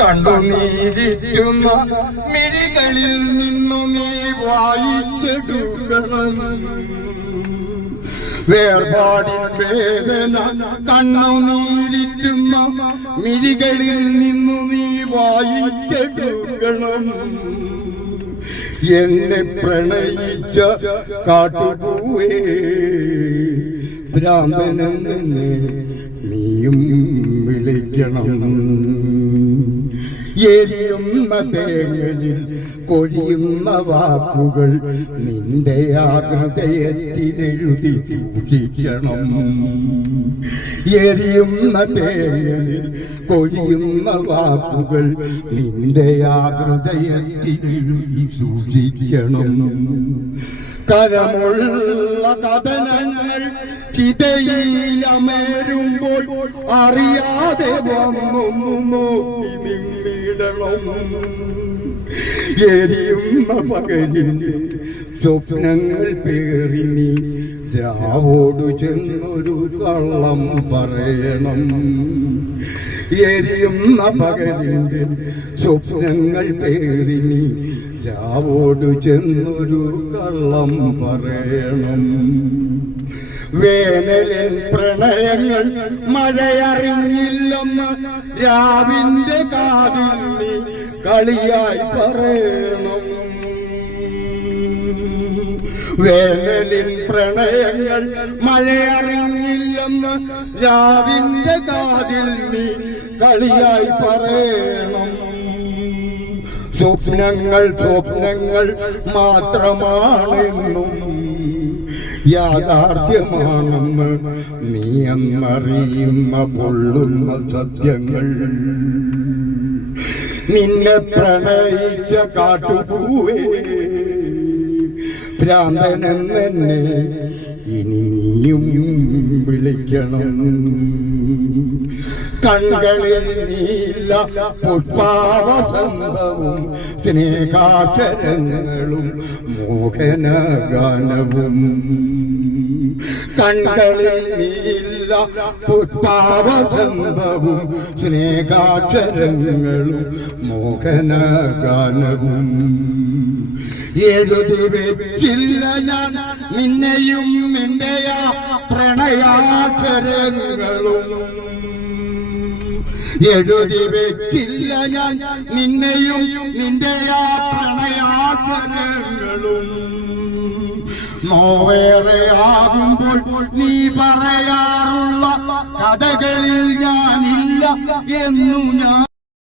കണ്ണുനീരിറ്റുന്ന മിഴികളിൽ നിന്നു നീ വായിച്ചെടുക്കണം. വേർപാടിൻ വേദന കണ്ണുനീരിറ്റുന്ന മിഴികളിൽ നിന്നു നീ വായിച്ചെടുക്കണം. എന്നെ പ്രണയിച്ച കാട്ടുപൂവേ, ഭ്രാന്തനെന്ന് നീയും വിളിക്കണം. എരിയുന്ന തേങ്ങലിൽ കൊഴിയുന്ന വാക്കുകൾ നിന്റെ ആ ഹൃദയത്തിലെഴുതി സൂക്ഷിക്കണം. എരിയുന്ന തേങ്ങലിൽ കൊഴിയുന്ന വാക്കുകൾ നിന്റെ ആ ഹൃദയത്തിലെഴുതി സൂക്ഷിക്കണം. കരമുള്ള കഥനങ്ങൾ ചിതയിലമേരുമ്പോൾ അറിയാതെ വന്നൊന്നു നോക്കി നിന്നിടണം. എരിയുന്ന പകലിന്റെ സ്വപ്നങ്ങൾ പേറി നീ രാവോടു ചെന്നൊരു കള്ളം പറയണം. എരിയുന്ന പകലിന്റെ സ്വപ്നങ്ങൾ പേറി നീ രാവോടു ചെന്നൊരു കള്ളം പറയണം. വേനലിൽ പ്രണയങ്ങൾ മഴയറിഞ്ഞില്ലെന്ന് രാവിന്റെ കാതിൽ നീ കളിയായി പറയണം. വേനലിൽ പ്രണയങ്ങൾ മഴയറിഞ്ഞില്ലെന്ന് രാവിന്റെ കാതിൽ നീ കളിയായി പറയണം. സ്വപ്നങ്ങൾ സ്വപ്നങ്ങൾ മാത്രമാണെന്നും യാഥാർത്ഥ്യമാണെന്ന് നീ എന്നറിയുന്ന പൊള്ളുന്ന സത്യങ്ങൾ. നിന്നെ പ്രണയിച്ച കാട്ടുപൂവേ, ഭ്രാന്തനെന്നെ ഇനി നീയും വിളിക്കണം. കണ്ണുകളിൽ നീല പുഷ്പാവസന്തവും സ്നേഹാക്ഷരങ്ങളും മോഹനഗാനവും. കണ്ണുകളിൽ നീല പുഷ്പാവസന്തവും സ്നേഹാക്ഷരങ്ങളും മോഹനഗാനവും. എഴുതി വെച്ചില്ല ഞാൻ നിന്നെയും നിന്റെ ആ പ്രണയാക്ഷരങ്ങളും. എഴുതി വെച്ചില്ല ഞാൻ നിന്നെയും നിന്റെ ആ പ്രണയാക്ഷരങ്ങളും. നോവേറെ ആകുമ്പോൾ നീ പറയാറുള്ള കഥകളിൽ ഞാനില്ല എന്നു ഞാൻ